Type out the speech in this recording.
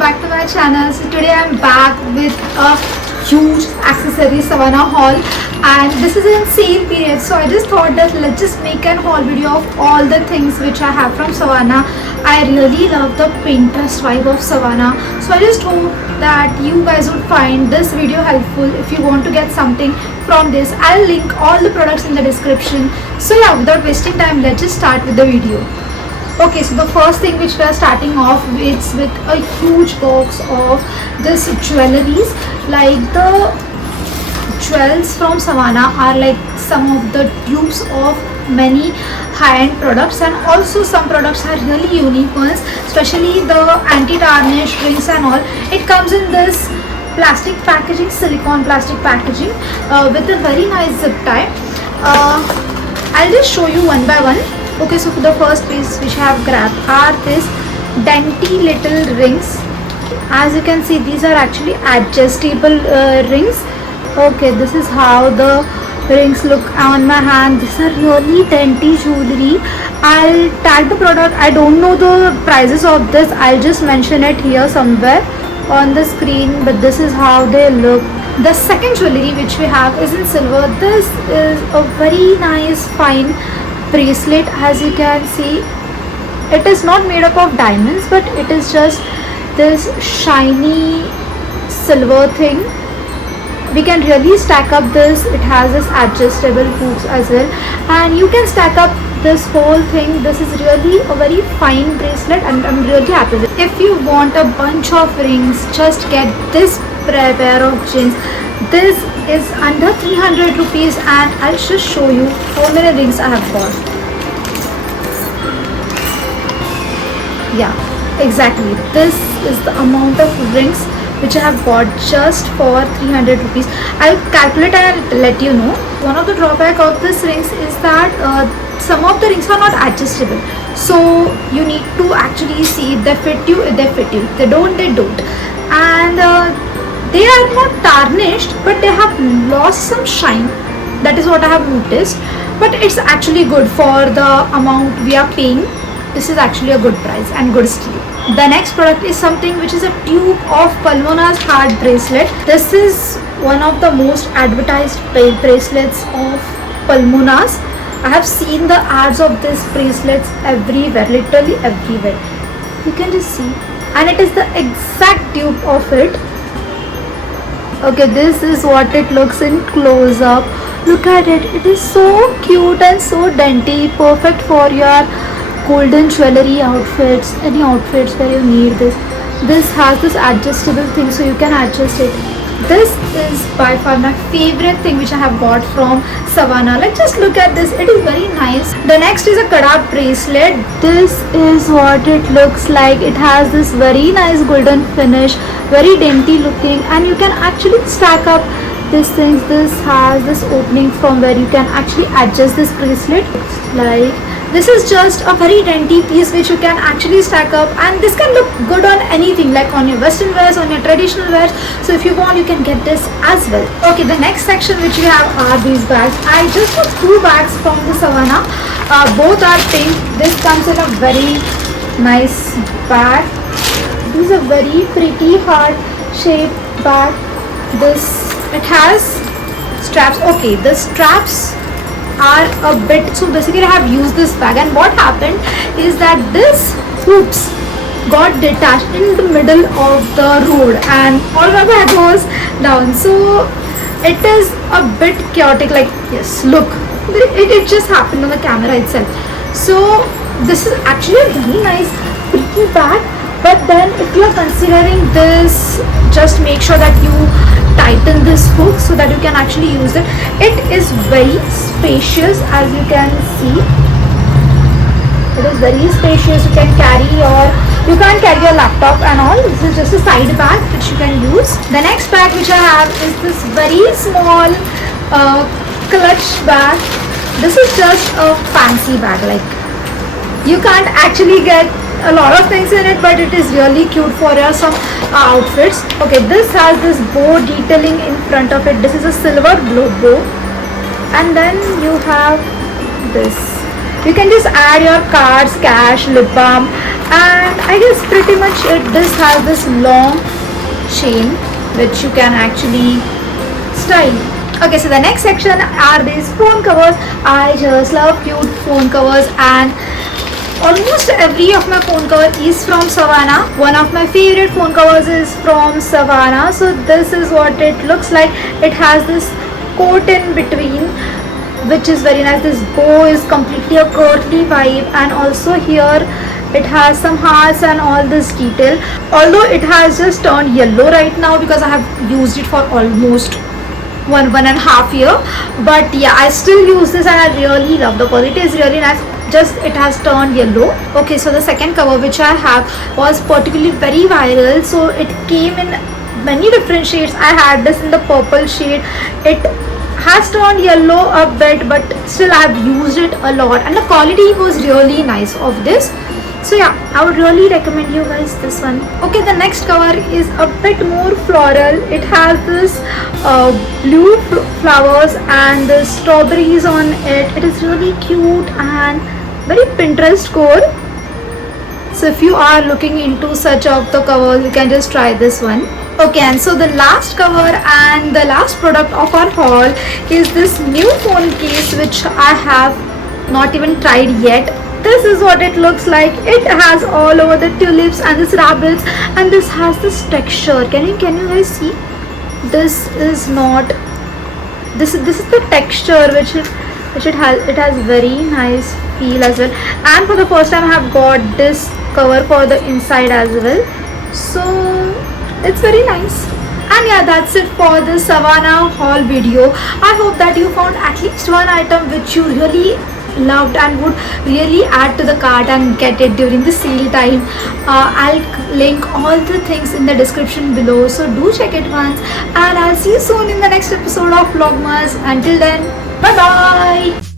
back to my channel. So today I'm back with a huge accessory Savannah haul, and this is in sale period, so I just thought that let's just make an haul video of all the things which I have from Savannah. I really love the Pinterest vibe of Savannah, so I just hope that you guys would find this video helpful. If you want to get something from this, I'll link all the products in the description. So yeah, without wasting time, let's just start with the video. Okay, so the first thing which we are starting off is with a huge box of this jewelries. Like the jewels from Savannah are like some of the dupes of many high-end products, and also some products are really unique ones, especially the anti-tarnish rings and all. It comes in this plastic packaging, silicone plastic packaging, with a very nice zip tie. I'll just show you one by one. Okay, so for the first piece which I have grabbed are these dainty little rings. As you can see, these are actually adjustable rings. Okay, this is how the rings look on my hand. These are really dainty jewelry. I'll tag the product. I don't know the prices of this. I'll just mention it here somewhere on the screen, but this is how they look. The second jewelry which we have is in silver. This is a very nice fine bracelet. As you can see, it is not made up of diamonds, but it is just this shiny silver thing. We can really stack up this. It has this adjustable hooks as well, and you can stack up this whole thing. This is really a very fine bracelet, and I'm really happy with it. If you want a bunch of rings, just get this pair of jeans. This is under 300 rupees, and I'll just show you how many rings I have bought. Yeah, exactly. This is the amount of rings which I have bought just for 300 rupees. I'll calculate and I'll let you know. One of the drawback of these rings is that some of the rings are not adjustable. So you need to actually see if they fit you, if they fit you. If they don't, they don't. And they are not tarnished, but they have lost some shine. That is what I have noticed. But it's actually good for the amount we are paying. This is actually a good price and good steal. The next product is something which is a tube of Palmona's heart bracelet. This is one of the most advertised bracelets of Palmona's. I have seen the ads of these bracelets everywhere, literally everywhere. You can just see. And it is the exact dupe of it. Okay, this is what it looks in close up. Look at it. It is so cute and so dainty. Perfect for your golden jewelry outfits, any outfits where you need this. This has this adjustable thing, so you can adjust it. This is by far my favorite thing which I have bought from Savannah. Like, just look at this. It is very nice. The next is a Kada bracelet. This is what it looks like. It has this very nice golden finish, very dainty looking, and you can actually stack up these things. This has this opening from where you can actually adjust this bracelet. Like, this is just a very dainty piece which you can actually stack up, and this can look good on anything, like on your western wears, on your traditional wears. So if you want, you can get this as well. Okay, the next section which we have are these bags. I just got two bags from the Savannah. Both are pink. This comes in a very nice bag. This is a very pretty heart shaped bag. It has straps. Okay, the straps are a bit, so basically I have used this bag, and what happened is that this hoops got detached in the middle of the road and all my bag was down, so it is a bit chaotic. Like, yes, look, it just happened on the camera itself. So this is actually a very nice pretty bag, but then if you are considering this, just make sure that you tighten this hook so that you can actually use it. It is very spacious, as you can see. It is very spacious. You can carry you can't carry your laptop and all. This is just a side bag which you can use. The next bag which I have is this very small clutch bag. This is just a fancy bag. Like, you can't actually get a lot of things in it, but it is really cute for your some outfits. Okay, this has this bow detailing in front of it. This is a silver bow, and then you have this. You can just add your cards, cash, lip balm, and I guess pretty much it. This has this long chain which you can actually style. Okay, so the next section are these phone covers. I just love cute phone covers, and almost every of my phone cover is from Savannah. One of my favorite phone covers is from Savannah. So this is what it looks like. It has this coat in between, which is very nice. This bow is completely a curly vibe, and also here it has some hearts and all this detail. Although it has just turned yellow right now because I have used it for almost one and a half year, but yeah, I still use this and I really love the quality. It's really nice, just it has turned yellow. Okay, so the second cover which I have was particularly very viral, so it came in many different shades. I had this in the purple shade. It has turned yellow a bit, but still I have used it a lot, and the quality was really nice of this. So yeah, I would really recommend you guys this one. Okay, the next cover is a bit more floral. It has this blue flowers and the strawberries on it. It is really cute and very Pinterest core. So if you are looking into such of the covers, you can just try this one. Okay, and so the last cover and the last product of our haul is this new phone case which I have not even tried yet. This is what it looks like. It has all over the tulips and this rabbits, and this has this texture. Can you guys see? This is not. This is the texture which it has. It has very nice feel as well. And for the first time, I have got this cover for the inside as well. So it's very nice. And yeah, that's it for the Savannah haul video. I hope that you found at least one item which you really loved and would really add to the cart and get it during the sale time. I'll link all the things in the description below, so do check it once, and I'll see you soon in the next episode of Vlogmas. Until then, bye bye.